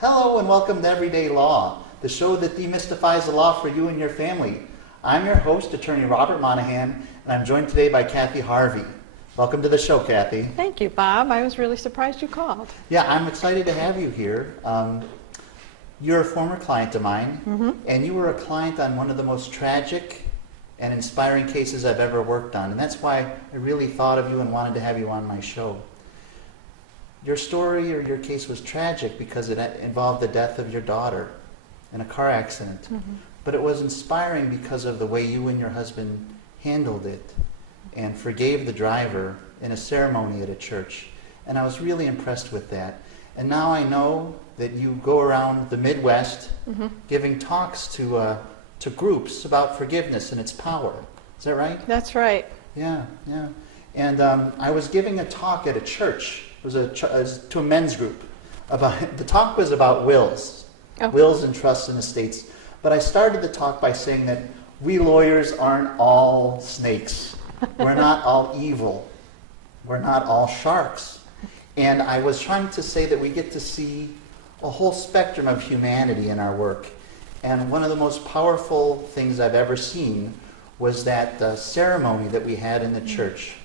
Hello and welcome to Everyday Law, the show that demystifies the law for you and your family. I'm your host, Attorney Robert Monahan, and I'm joined today by Cathy Harvey. Welcome to the show, Cathy. Thank you, Bob. I was really surprised you called. Yeah, I'm excited to have you here. You're a former client of mine, and you were a client on one of the most tragic and inspiring cases I've ever worked on, and that's why I really thought of you and wanted to have you on my show. Your story or your case was tragic because it involved the death of your daughter in a car accident. But it was inspiring because of the way you and your husband handled it and forgave the driver in a ceremony at a church. And I was really impressed with that. And now I know that you go around the Midwest giving talks to groups about forgiveness and its power. Is that right? That's right. Yeah. And I was giving a talk at a church. It was to a men's group. The talk was about wills, wills and trusts and estates. But I started the talk by saying that we lawyers aren't all snakes. We're not all evil. We're not all sharks. And I was trying to say that we get to see a whole spectrum of humanity in our work. And one of the most powerful things I've ever seen was that ceremony that we had in the church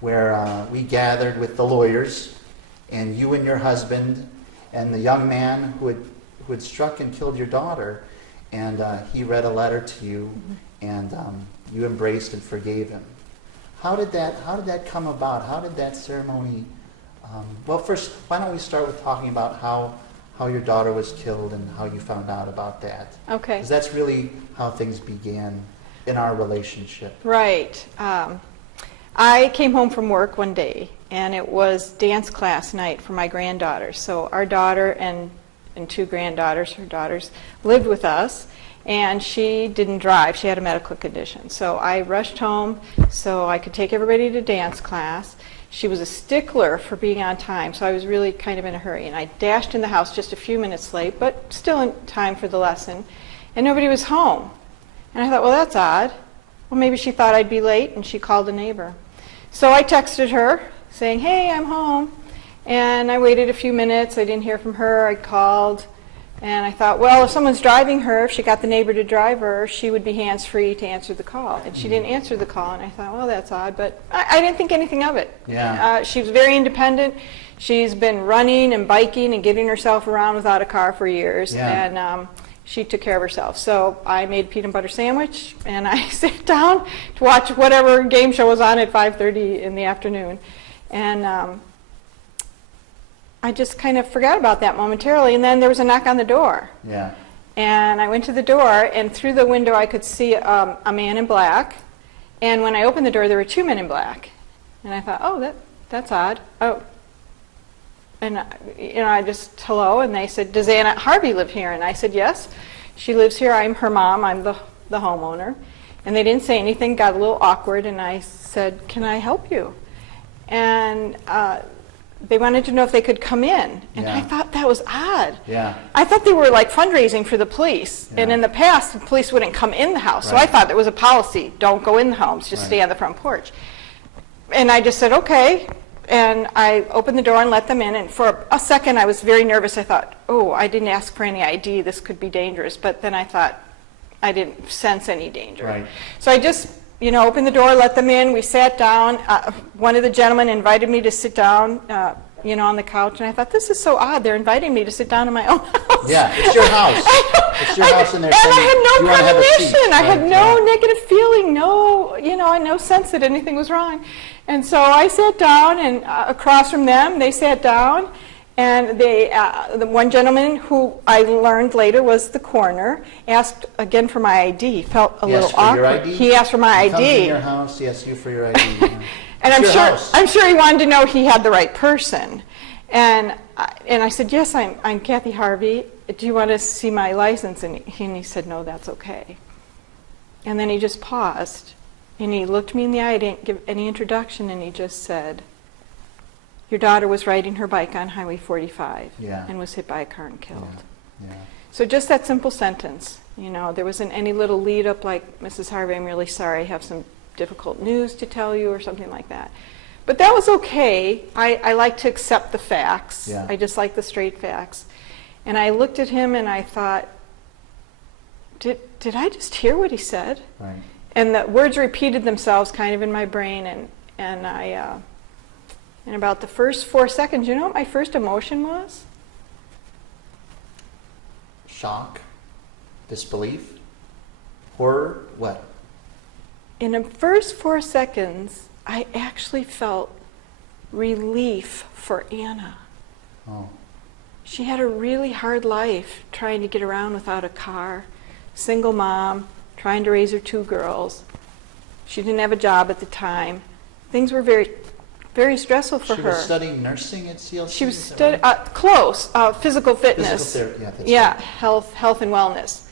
where we gathered with the lawyers and you and your husband and the young man who had struck and killed your daughter, and he read a letter to you, and you embraced and forgave him. How did that come about? How did that ceremony? Well, first, why don't we start with talking about how your daughter was killed and how you found out about that? Okay. Because that's really how things began in our relationship. Right. I came home from work one day, and it was dance class night for my granddaughters. So our daughter and two granddaughters, her daughters, lived with us, and she didn't drive. She had a medical condition. So I rushed home so I could take everybody to dance class. She was a stickler for being on time, so I was really kind of in a hurry. And I dashed in the house just a few minutes late, but still in time for the lesson, and nobody was home. And I thought, well, that's odd. Well, maybe she thought I'd be late, and she called a neighbor. So I texted her saying, hey, I'm home. And I waited a few minutes. I didn't hear from her. I called. And I thought, well, if someone's driving her, if she got the neighbor to drive her, she would be hands-free to answer the call. And she didn't answer the call. And I thought, well, that's odd. But I didn't think anything of it. Yeah. She was very independent. She's been running and biking and getting herself around without a car for years. Yeah. And she took care of herself. So I made a peanut butter sandwich, and I sat down to watch whatever game show was on at 5:30 in the afternoon. And I just kind of forgot about that momentarily, and then there was a knock on the door. Yeah. And I went to the door, and through the window I could see a man in black. And when I opened the door, there were two men in black. And I thought, oh, that's odd. Oh. And I just, hello, and they said, does Cathy Harvey live here? And I said, yes, she lives here. I'm her mom. I'm the homeowner. And they didn't say anything, got a little awkward, and I said, can I help you? And they wanted to know if they could come in. And I thought that was odd. Yeah. I thought they were like fundraising for the police. Yeah. And in the past, the police wouldn't come in the house. So I thought there was a policy, don't go in the homes, just stay on the front porch. And I just said, okay. And I opened the door and let them in, and for a second I was very nervous. I thought, oh, I didn't ask for any ID, this could be dangerous. But then I thought, I didn't sense any danger. Right. So I just, opened the door, let them in, we sat down. One of the gentlemen invited me to sit down, on the couch, and I thought, this is so odd, they're inviting me to sit down in my own house. Yeah, it's your house. It's your house, and they're saying, I had no premonition. I had no Yeah. negative feeling, no sense that anything was wrong. And so I sat down, and across from them, they sat down, and the one gentleman, who I learned later was the coroner, asked again for my ID. He felt a little awkward. Your ID? He asked for my He comes ID. in your house, he asks you for your ID. Yeah. And It's I'm sure he wanted to know he had the right person. And I said, yes, I'm Cathy Harvey. Do you want to see my license? And he said, no, that's okay. And then he just paused, and he looked me in the eye, didn't give any introduction, and he just said, your daughter was riding her bike on Highway 45 and was hit by a car and killed. Yeah. So just that simple sentence, there wasn't any little lead up like, Mrs. Harvey, I'm really sorry, I have some difficult news to tell you, or something like that. But that was okay. I like to accept the facts. Yeah. I just like the straight facts. And I looked at him and I thought, did I just hear what he said? Right. And the words repeated themselves kind of in my brain, and I, in about the first 4 seconds, you know what my first emotion was? Shock, disbelief, horror, what? In the first 4 seconds, I actually felt relief for Anna. Oh. She had a really hard life trying to get around without a car, single mom, trying to raise her 2 girls. She didn't have a job at the time. Things were very, very stressful for her. She was studying nursing at CLC? She was studying, close, physical fitness. Physical therapy, yeah, that's yeah, right. health and wellness.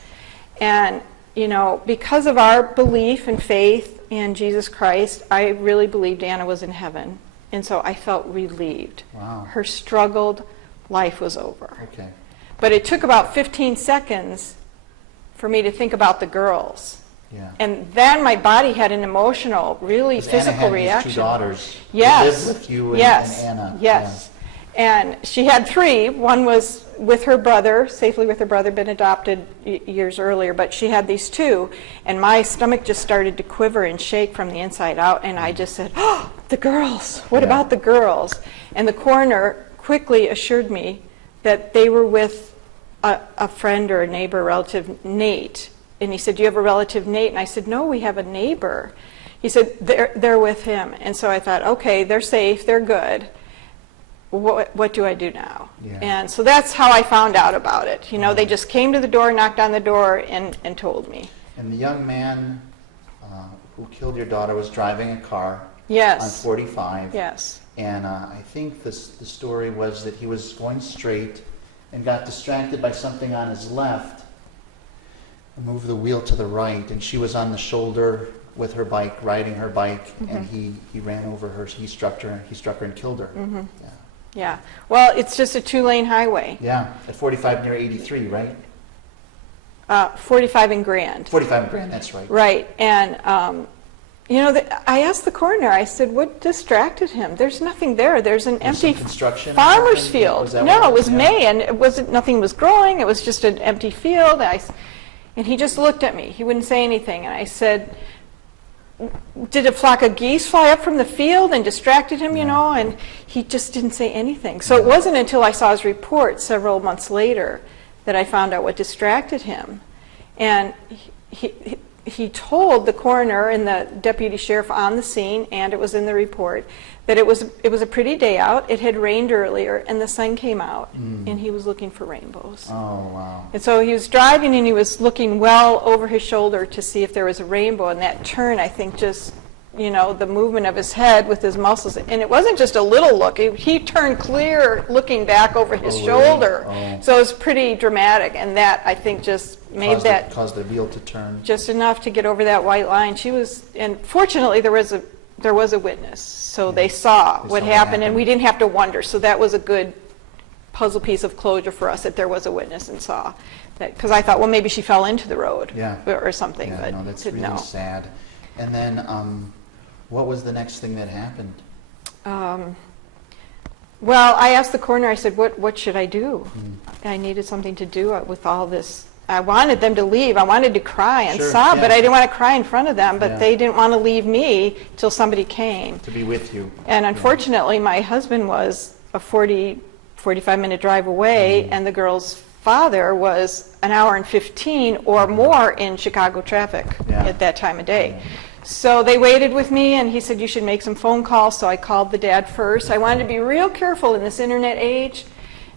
And, you know, because of our belief and faith in Jesus Christ, I really believed Anna was in heaven. And so I felt relieved. Wow. Her struggled life was over. Okay. But it took about 15 seconds for me to think about the girls. Yeah. And then my body had an emotional, really 'Cause physical Anna had reaction. these 2 daughters Yes. who lived with you and, Yes. and Anna. Yes. And she had 3. One was with her brother, safely with her brother, been adopted years earlier, but she had these 2. And my stomach just started to quiver and shake from the inside out. And I just said, oh, the girls. What Yeah. about the girls? And the coroner quickly assured me that they were with a friend or a neighbor, relative, Nate. And he said, do you have a relative, Nate? And I said, no, we have a neighbor. He said, they're with him. And so I thought, okay, they're safe, they're good. What do I do now? Yeah. And so that's how I found out about it. You know, they just came to the door, knocked on the door, and told me. And the young man who killed your daughter was driving a car Yes. on 45. Yes. And I think the story was that he was going straight and got distracted by something on his left and moved the wheel to the right. And she was on the shoulder with her bike, riding her bike, and he ran over her. He struck her and killed her. Mm-hmm. Yeah. Yeah. Well, it's just a 2-lane highway. Yeah, at 45 near 83, right? 45 in Grand. 45 in Grand, that's right. Right. And, you know, I asked the coroner, I said, what distracted him? There's nothing there. There's an There's empty some construction or farmer's something? field. Was that No, what it was yeah. May, and nothing was growing. It was just an empty field. And he just looked at me. He wouldn't say anything. And I said, did a flock of geese fly up from the field and distracted him, you know? And he just didn't say anything. So it wasn't until I saw his report several months later that I found out what distracted him. And he told the coroner and the deputy sheriff on the scene, and it was in the report, that it was a pretty day out. It had rained earlier, and the sun came out, and he was looking for rainbows. Oh, wow. And so he was driving, and he was looking well over his shoulder to see if there was a rainbow. And that turn, I think, just, you know, the movement of his head with his muscles. And it wasn't just a little look. He turned clear looking back over his shoulder. Oh. So it was pretty dramatic. And that, I think, just made caused the wheel to turn. just enough to get over that white line. And fortunately, there was a witness. So they saw what happened, and we didn't have to wonder. So that was a good puzzle piece of closure for us, that there was a witness and saw that. Because I thought, well, maybe she fell into the road or something. Yeah, but no, that's really sad. And then what was the next thing that happened? Well, I asked the coroner, I said, what should I do? I needed something to do with all this. I wanted them to leave. I wanted to cry and sob, but I didn't want to cry in front of them. But they didn't want to leave me till somebody came. To be with you. And unfortunately, my husband was a 45-minute drive away, and the girl's father was an hour and 15 or more in Chicago traffic at that time of day. So they waited with me, and he said, you should make some phone calls. So I called the dad first. I wanted to be real careful in this internet age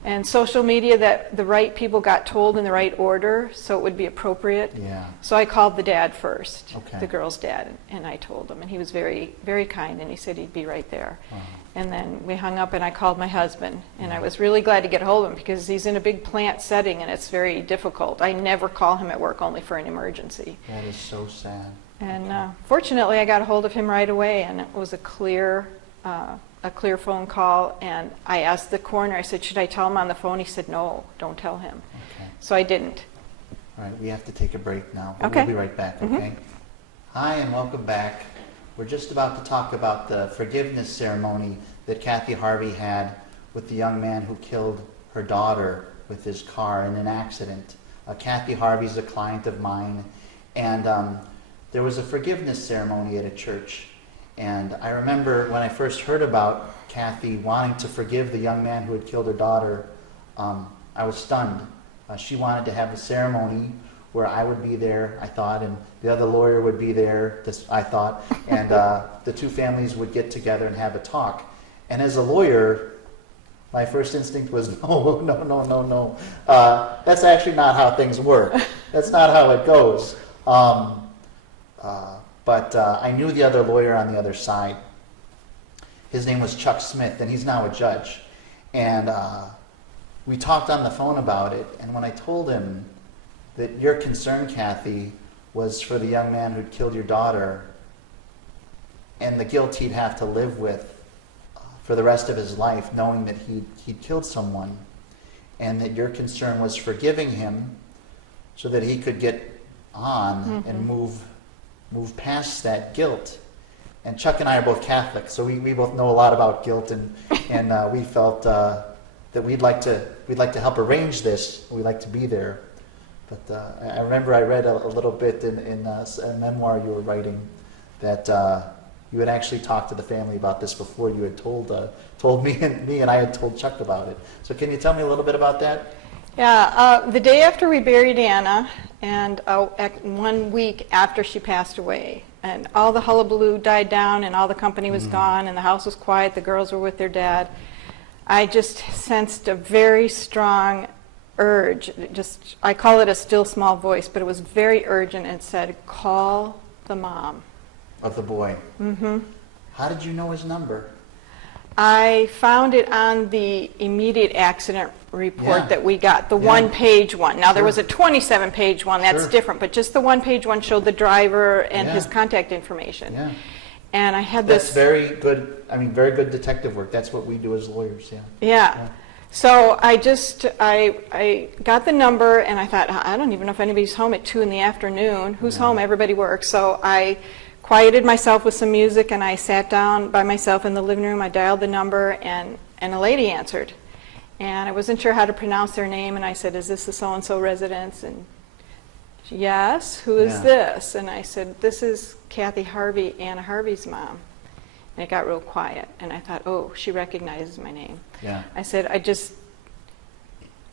and social media that the right people got told in the right order so it would be appropriate. Yeah. So I called the dad first, Okay. the girl's dad, and I told him. And he was very, very kind, and he said he'd be right there. And then we hung up, and I called my husband. And I was really glad to get a hold of him because he's in a big plant setting, and it's very difficult. I never call him at work only for an emergency. That is so sad. And fortunately, I got a hold of him right away, and it was a clear phone call. And I asked the coroner, I said, should I tell him on the phone? He said, no, don't tell him. Okay. So I didn't. All right, we have to take a break now. But Okay. We'll be right back, okay? Hi, and welcome back. We're just about to talk about the forgiveness ceremony that Cathy Harvey had with the young man who killed her daughter with his car in an accident. Cathy Harvey's a client of mine, and there was a forgiveness ceremony at a church. And I remember when I first heard about Cathy wanting to forgive the young man who had killed her daughter, I was stunned. She wanted to have a ceremony where I would be there, I thought, and the other lawyer would be there, I thought, and the two families would get together and have a talk. And as a lawyer, my first instinct was, no. That's actually not how things work. That's not how it goes. But I knew the other lawyer on the other side. His name was Chuck Smith, and he's now a judge. And we talked on the phone about it, and when I told him that your concern, Cathy, was for the young man who'd killed your daughter and the guilt he'd have to live with for the rest of his life, knowing that he'd killed someone, and that your concern was forgiving him so that he could get on and move past that guilt. And Chuck and I are both Catholic, so we both know a lot about guilt, and we felt that we'd like to help arrange this. We'd like to be there. But I remember I read a little bit in a memoir you were writing that you had actually talked to the family about this before you had told me, and I had told Chuck about it. So can you tell me a little bit about that? Yeah, the day after we buried Anna, and 1 week after she passed away, and all the hullabaloo died down, and all the company was gone, and the house was quiet, the girls were with their dad, I just sensed a very strong urge. I call it a still small voice, but it was very urgent, and it said, call the mom. Of the boy? Mm-hmm. How did you know his number? I found it on the immediate accident report that we got, the one-page one. Now, there was a 27-page one, that's different, but just the one-page one showed the driver and his contact information. Yeah. And I had this... That's very good, very good detective work. That's what we do as lawyers, Yeah. So I got the number, and I thought, I don't even know if anybody's home at 2 in the afternoon. Who's home? Everybody works. So I quieted myself with some music, and I sat down by myself in the living room. I dialed the number, and a lady answered. And I wasn't sure how to pronounce their name, and I said, is this the so-and-so residence? And she, yes, who is this? And I said, this is Cathy Harvey, Anna Harvey's mom. And it got real quiet, and I thought, oh, she recognizes my name. Yeah. I said,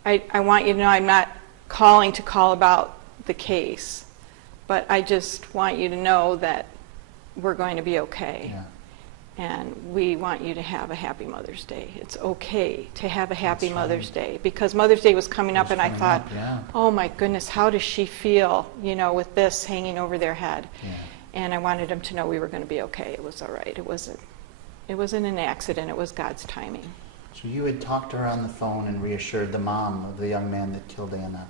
I want you to know I'm not calling to call about the case, but I just want you to know that we're going to be okay. Yeah. And we want you to have a happy Mother's Day. It's okay to have a happy Mother's Day, because Mother's Day was coming up, and I thought, oh my goodness, how does she feel, with this hanging over their head? Yeah. And I wanted them to know we were going to be okay. It was all right. It wasn't an accident. It was God's timing. So you had talked to her on the phone and reassured the mom of the young man that killed Anna.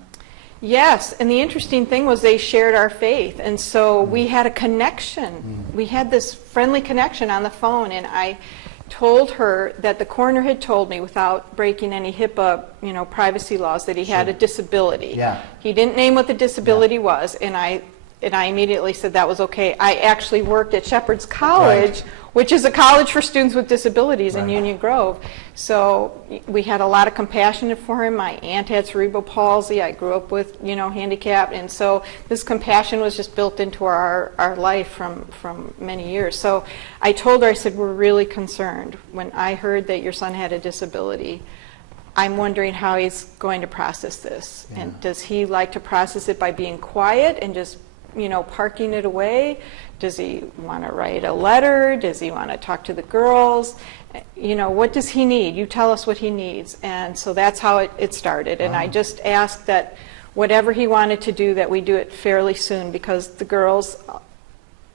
Yes, and the interesting thing was they shared our faith, and so we had a connection. We had this friendly connection on the phone, and I told her that the coroner had told me, without breaking any HIPAA, privacy laws, that he had a disability. Yeah. He didn't name what the disability was, and I immediately said that was okay. I actually worked at Shepherd's College, which is a college for students with disabilities in Union Grove. So we had a lot of compassion for him. My aunt had cerebral palsy. I grew up with, handicapped. And so this compassion was just built into our life from many years. So I told her, I said, we're really concerned. When I heard that your son had a disability, I'm wondering how he's going to process this. Yeah. And does he like to process it by being quiet and just parking it away? Does he want to write a letter? Does he want to talk to the girls? What does he need? You tell us what he needs. And so that's how it started. And I just asked that whatever he wanted to do, that we do it fairly soon, because the girls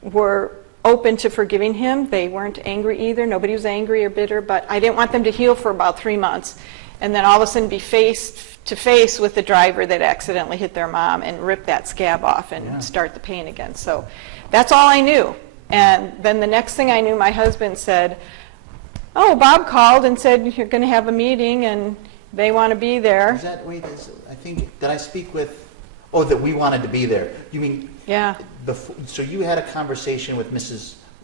were open to forgiving him. They weren't angry either. Nobody was angry or bitter, but I didn't want them to heal for about 3 months and then all of a sudden be face to face with the driver that accidentally hit their mom and rip that scab off and start the pain again. So that's all I knew. And then the next thing I knew, my husband said, oh, Bob called and said you're going to have a meeting and they want to be there. I think, did I speak with, that we wanted to be there. You mean, so you had a conversation with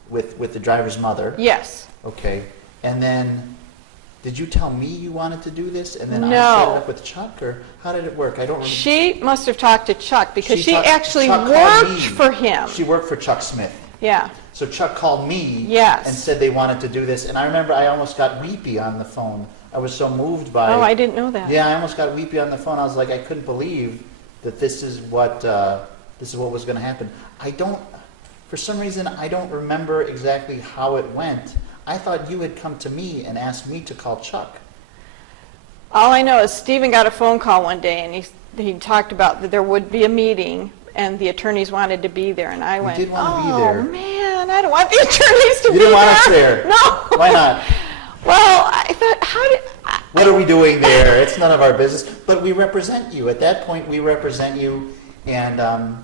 with the driver's mother? Yes. Okay. And then did you tell me you wanted to do this, and then No. I set it up with Chuck, or how did it work? I don't remember. She must have talked to Chuck because she Chuck actually called me. worked for him. She worked for Chuck Smith. Yeah. So Chuck called me Yes. and said they wanted to do this, and I remember I almost got weepy on the phone. I was so moved by Oh, I didn't know that. Yeah, I almost got weepy on the phone. I was like, I couldn't believe that this is what was going to happen. For some reason, I don't remember exactly how it went. I thought you had come to me and asked me to call Chuck. All I know is Stephen got a phone call one day, and he talked about that there would be a meeting, and the attorneys wanted to be there, and I went, did want to be there. Oh, man, I don't want the attorneys to be there. You didn't want us there? No. Why not? Well, I thought, What are we doing there? It's none of our business. But we represent you. At that point, we represent you, and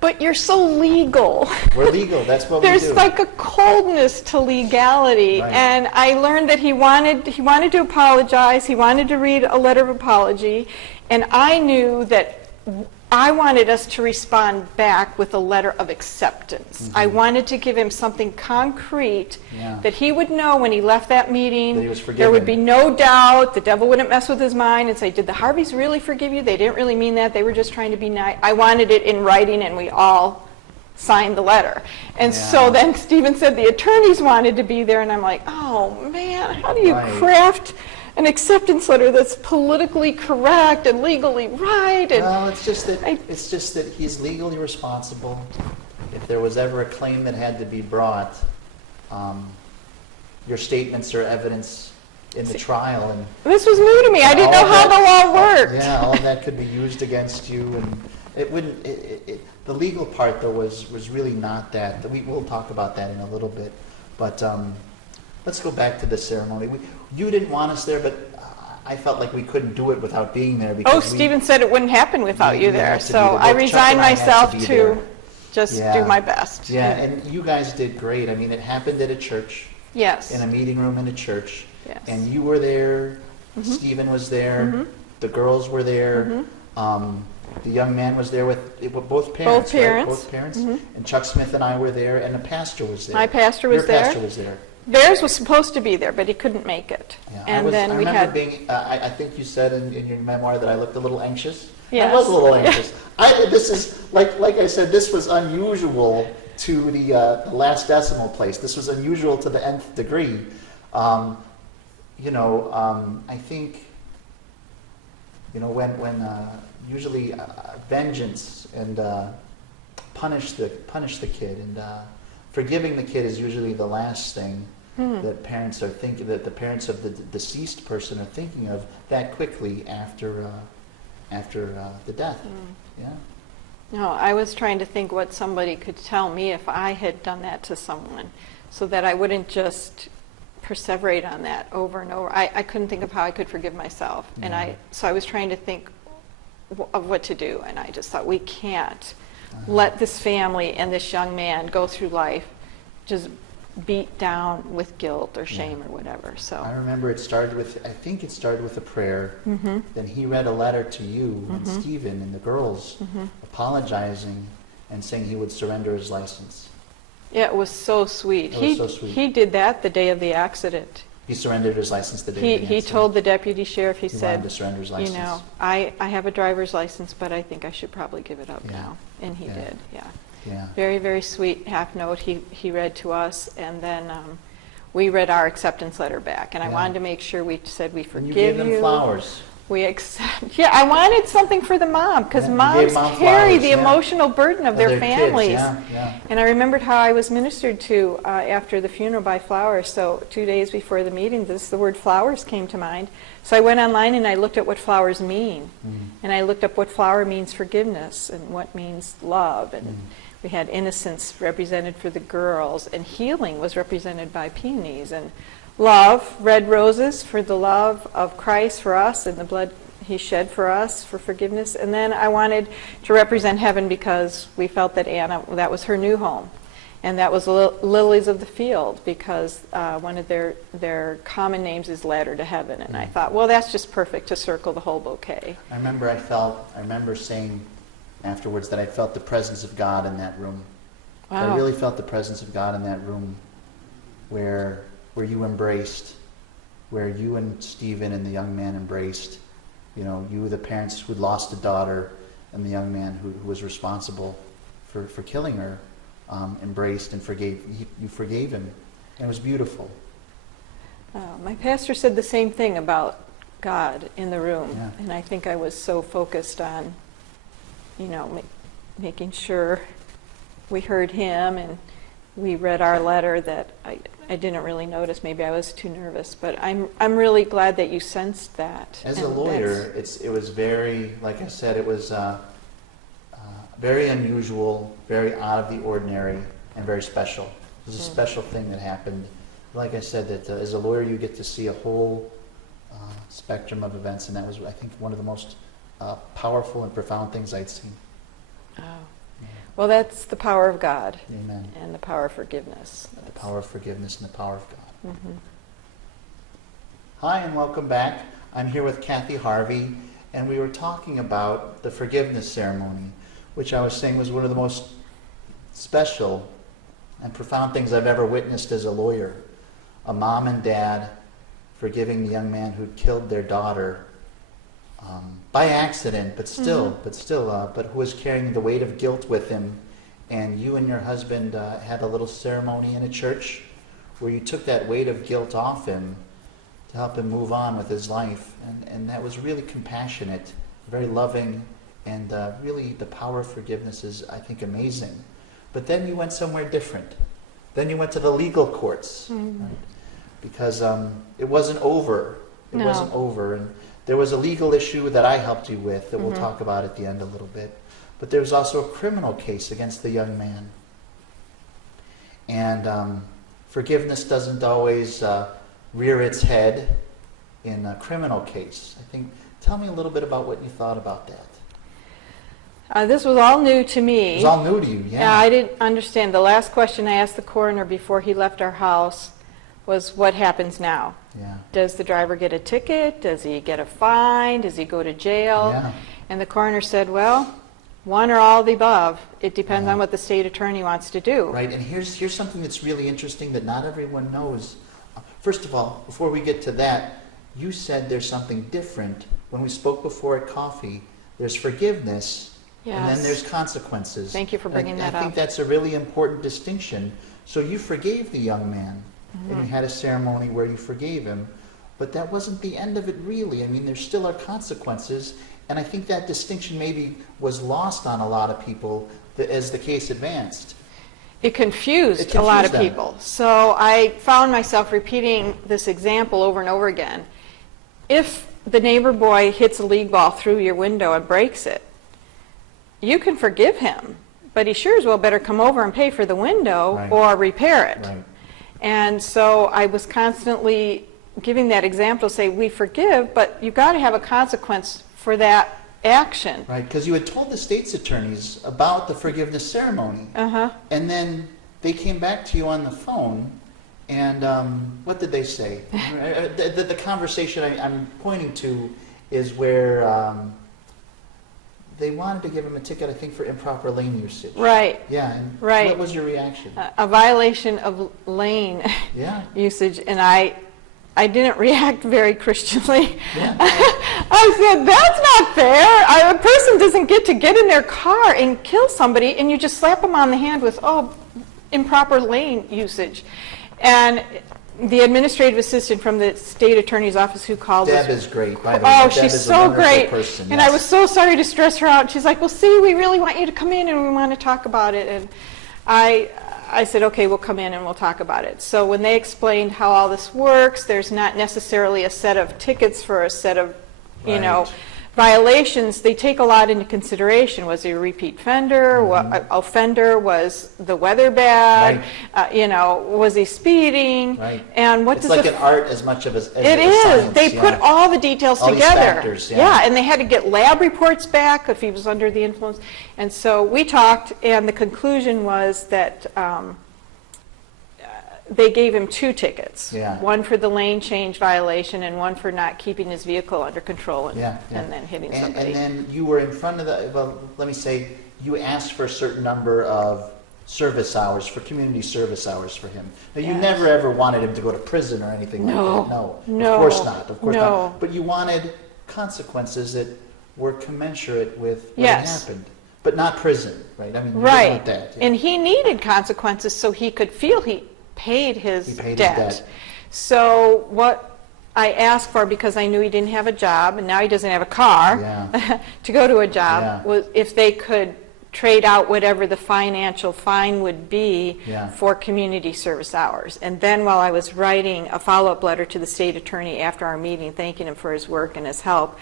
but you're so legal. we're legal. That's what we do. There's like a coldness to legality, Right. and I learned that he wanted to apologize. He wanted to read a letter of apology, and I knew that I wanted us to respond back with a letter of acceptance. I wanted to give him something concrete that he would know when he left that meeting. That he was there forgiven. would be no doubt. The devil wouldn't mess with his mind and say, did the Harveys really forgive you? They didn't really mean that. They were just trying to be nice. I wanted it in writing, and we all signed the letter. And so then Stephen said the attorneys wanted to be there, and I'm like, oh man, how do you craft an acceptance letter that's politically correct and legally right? And well, it's just that he's legally responsible. If there was ever a claim that had to be brought, your statements are evidence in the trial, and this was new to me. I didn't know how the law worked. Yeah, all of that could be used against you, and it wouldn't. The legal part, though, was really not that. We'll talk about that in a little bit, but let's go back to the ceremony. You didn't want us there, but I felt like we couldn't do it without being there. Because Stephen said it wouldn't happen without you there, had to be so there. I Both Chuck resigned and I had myself to be to there. just Yeah. do my best. Yeah, and you guys did great. I mean, it happened at a church, Yes. in a meeting room in a church, Yes. and you were there. Stephen was there. The girls were there. The young man was there with both parents. Both parents. Right? Both parents. And Chuck Smith and I were there, and the pastor was there. My pastor was Your there. pastor was there. Theirs was supposed to be there, but he couldn't make it. Yeah, And I then we remember had being. I think you said in your memoir that I looked a little anxious. Yes. I was a little anxious. This is like I said. This was unusual to the last decimal place. This was unusual to the nth degree. I think. When usually vengeance and punish the kid, and forgiving the kid is usually the last thing that parents are thinking, that the parents of the deceased person are thinking of that quickly after the death. Yeah. No, I was trying to think what somebody could tell me if I had done that to someone, so that I wouldn't just perseverate on that over and over. I couldn't think of how I could forgive myself, and so I was trying to think of what to do, and I just thought, we can't let this family and this young man go through life just beat down with guilt or shame or whatever. So I remember I think it started with a prayer. Then he read a letter to you and Stephen and the girls apologizing and saying he would surrender his license. yeah, it was so sweet. It was so sweet. He did that the day of the accident. He surrendered his license the day of the He accident. told the deputy sheriff, he He said, wanted to surrender his license. I have a driver's license, but I think I should probably give it up Yeah. now. And he Yeah. did, yeah. Yeah. Very, very sweet half note he read to us, and then we read our acceptance letter back. And I Yeah. wanted to make sure we said we forgive And you gave them flowers. We accept. Yeah, I wanted something for the mom, because Yeah, you moms gave mom carry flowers, the yeah. emotional burden of their kids, families. yeah. And I remembered how I was ministered to after the funeral by flowers. So 2 days before the meeting, the word flowers came to mind. So I went online and I looked at what flowers mean. And I looked up what flower means forgiveness and what means love. And we had innocence represented for the girls, and healing was represented by peonies. And love, red roses for the love of Christ for us and the blood he shed for us for forgiveness. And then I wanted to represent heaven, because we felt that Anna, that was her new home. And that was lilies of the field, because one of their common names is ladder to heaven. And I thought, well, that's just perfect to circle the whole bouquet. I remember saying afterwards that I felt the presence of God in that room. Wow. I really felt the presence of God in that room where you embraced where you and Stephen and the young man embraced. You know, you, the parents who'd lost a daughter, and the young man who was responsible for killing her, embraced and forgave. You forgave him, and it was beautiful. My pastor said the same thing about God in the room, Yeah. and I think I was so focused on, making sure we heard him and we read our letter that I didn't really notice. Maybe I was too nervous, but I'm really glad that you sensed that. As a lawyer, it was very, like I said, it was very unusual, very out of the ordinary, and very special. It was a special thing that happened. Like I said, that as a lawyer, you get to see a whole spectrum of events, and that was, I think, one of the most powerful and profound things I'd seen. Oh. Well, that's the power of God. Amen. And the power of forgiveness. The power of forgiveness and the power of God. Mm-hmm. Hi, and welcome back. I'm here with Cathy Harvey, and we were talking about the forgiveness ceremony, which I was saying was one of the most special and profound things I've ever witnessed as a lawyer. A mom and dad forgiving the young man who killed their daughter by accident, but who was carrying the weight of guilt with him. And you and your husband had a little ceremony in a church where you took that weight of guilt off him to help him move on with his life. And that was really compassionate, very loving, and really the power of forgiveness is, I think, amazing. But then you went somewhere different. Then you went to the legal courts, right? Because it wasn't over. It wasn't over. And there was a legal issue that I helped you with that we'll talk about at the end a little bit. But there was also a criminal case against the young man. And forgiveness doesn't always rear its head in a criminal case. Tell me a little bit about what you thought about that. This was all new to me. It was all new to you, yeah. I didn't understand. The last question I asked the coroner before he left our house was, what happens now? Yeah. Does the driver get a ticket? Does he get a fine? Does he go to jail? Yeah. And the coroner said, well, one or all of the above. It depends on what the state attorney wants to do. Right, and here's something that's really interesting that not everyone knows. First of all, before we get to that, you said there's something different. When we spoke before at coffee, there's forgiveness, and then there's consequences. Thank you for bringing that up. I think that's a really important distinction. So you forgave the young man, and you had a ceremony where you forgave him, but that wasn't the end of it really. I mean, there still are consequences, and I think that distinction maybe was lost on a lot of people as the case advanced. It confused a lot of people. So I found myself repeating this example over and over again. If the neighbor boy hits a league ball through your window and breaks it, you can forgive him, but he sure as well better come over and pay for the window or repair it. Right. And so I was constantly giving that example, say we forgive, but you've got to have a consequence for that action. Right, because you had told the state's attorneys about the forgiveness ceremony, and then they came back to you on the phone, and what did they say? The conversation I'm pointing to is where they wanted to give him a ticket, I think, for improper lane usage. Right. Yeah, and right. What was your reaction? A violation of lane usage, and I didn't react very Christianly. Yeah. I said, that's not fair. A person doesn't get to get in their car and kill somebody, and you just slap them on the hand with, improper lane usage. And the administrative assistant from the state attorney's office who called us. Deb is great, by the way. Deb she's is so a great. Person, and I was so sorry to stress her out. She's like, well, see, we really want you to come in and we want to talk about it. And I said, okay, we'll come in and we'll talk about it. So when they explained how all this works, there's not necessarily a set of tickets for a set of, violations. They take a lot into consideration. Was he a repeat offender? Was the weather bad? Was he speeding? Right. And what it's does like an art as much as it is. Science, they put all the details all together. These factors, and they had to get lab reports back if he was under the influence. And so we talked, and the conclusion was that they gave him 2 tickets. Yeah. One for the lane change violation and one for not keeping his vehicle under control and then hitting somebody. And then you were in front of let me say, you asked for a certain number of service hours, for community service hours for him. Now, you Yes. never ever wanted him to go to prison or anything like No. that. No, No. of course not. Of course No. not. But you wanted consequences that were commensurate with what Yes. had happened, but not prison, right? I mean, you didn't Right. want that. Yeah. And he needed consequences so he could feel he paid his He paid his debt. debt. So what I asked for, because I knew he didn't have a job, and now he doesn't have a car Yeah. to go to a job, Yeah. was if they could trade out whatever the financial fine would be Yeah. for community service hours. And then while I was writing a follow-up letter to the state attorney after our meeting, thanking him for his work and his help,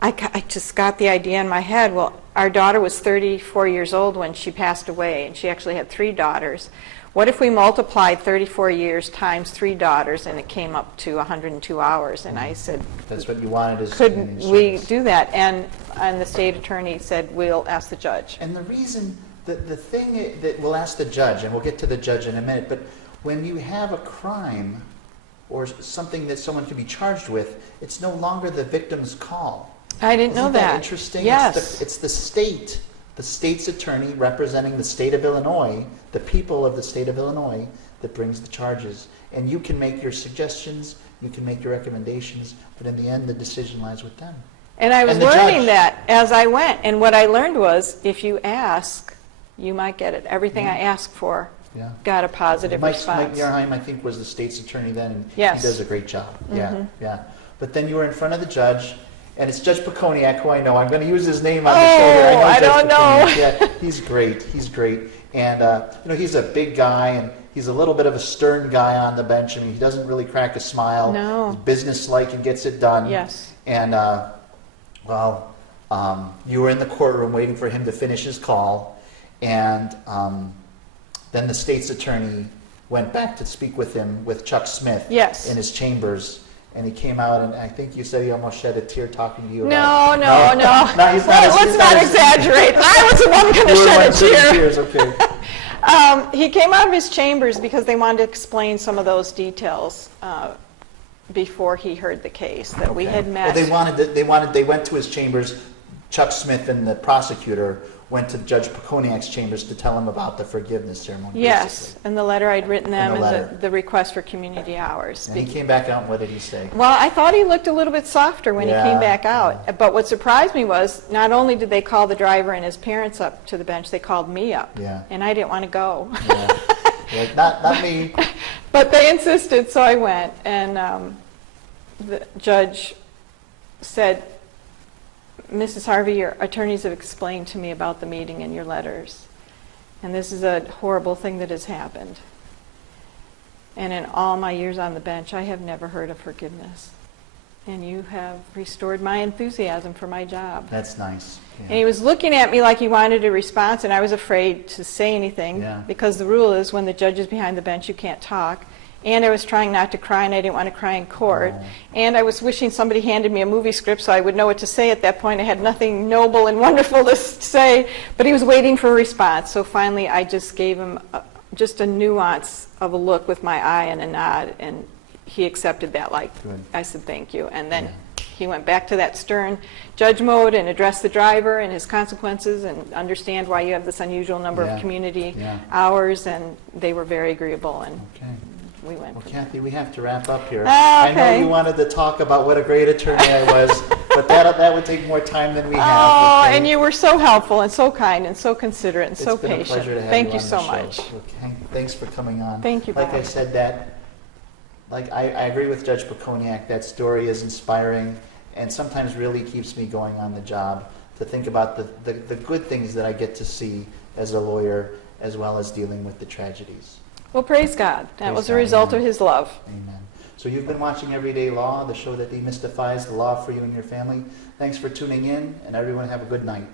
I just got the idea in my head, well, our daughter was 34 years old when she passed away, and she actually had 3 daughters. What if we multiplied 34 years times 3 daughters, and it came up to 102 hours? And I said, That's what you wanted as couldn't community we service. do that? And the state attorney said, we'll ask the judge. And the reason, the thing that we'll ask the judge, and we'll get to the judge in a minute, but when you have a crime or something that someone can be charged with, it's no longer the victim's call. I didn't know Isn't that that. interesting? Yes. It's the state's attorney representing the state of Illinois, the people of the state of Illinois, that brings the charges. And you can make your suggestions, you can make your recommendations, but in the end, the decision lies with them. And I was And the learning judge. that as I went. And what I learned was, if you ask, you might get it. Everything I asked for Yeah. got a positive Mike response. Muirheim, I think, was the state's attorney then, and Yes. he does a great job. Yeah, yeah. But then you were in front of the judge, and it's Judge Peconiak, who I know. I'm going to use his name on the show here. I don't know. Peconiak. Yeah, he's great. He's great. And, he's a big guy, and he's a little bit of a stern guy on the bench. I mean, he doesn't really crack a smile. No. He's businesslike and gets it done. Yes. And, you were in the courtroom waiting for him to finish his call, and then the state's attorney went back to speak with him, with Chuck Smith, Yes. in his chambers, and he came out, and I think you said he almost shed a tear talking to you No, about no. No, he's not. Let's not exaggerate. I was the one going to You were shed one a shedding tear. tears, okay. He came out of his chambers because they wanted to explain some of those details before he heard the case, that we Okay. had met. Well, they went to his chambers. Chuck Smith and the prosecutor went to Judge Peconiak's chambers to tell him about the forgiveness ceremony. Yes, basically. and the letter I'd written them And the and letter. the request for community hours. And he came back out, and what did he say? Well, I thought he looked a little bit softer when Yeah, he came back out. But what surprised me was, not only did they call the driver and his parents up to the bench, they called me up. Yeah. And I didn't want to go. Yeah. Yeah, not me. But they insisted, so I went. And the judge said, Mrs. Harvey, your attorneys have explained to me about the meeting and your letters. And this is a horrible thing that has happened. And in all my years on the bench, I have never heard of forgiveness. And you have restored my enthusiasm for my job. That's nice. Yeah. And he was looking at me like he wanted a response, and I was afraid to say anything, Yeah. because the rule is when the judge is behind the bench, you can't talk. And I was trying not to cry, and I didn't want to cry in court. Oh. And I was wishing somebody handed me a movie script so I would know what to say at that point. I had nothing noble and wonderful to say, but he was waiting for a response. So finally, I just gave him just a nuance of a look with my eye and a nod, and he accepted that like, Good. I said thank you. And then Yeah. he went back to that stern judge mode and addressed the driver and his consequences and understand why you have this unusual number Yeah. of community Yeah. hours, and they were very agreeable, and Okay. we went. Well, from Kathy, we have to wrap up here. Ah, I know okay. you wanted to talk about what a great attorney I was, but that would take more time than we have. Oh, okay? and you were so helpful and so kind and so considerate and so It's been a patient. pleasure to have Thank you you on so the show. much. Okay, thanks for coming on. Thank you, Like I Bob. said, I agree with Judge Peconiak. That story is inspiring and sometimes really keeps me going on the job, to think about the good things that I get to see as a lawyer, as well as dealing with the tragedies. Well, praise God. That Praise was a God, result amen. of His love. Amen. So you've been watching Everyday Law, the show that demystifies the law for you and your family. Thanks for tuning in, and everyone have a good night.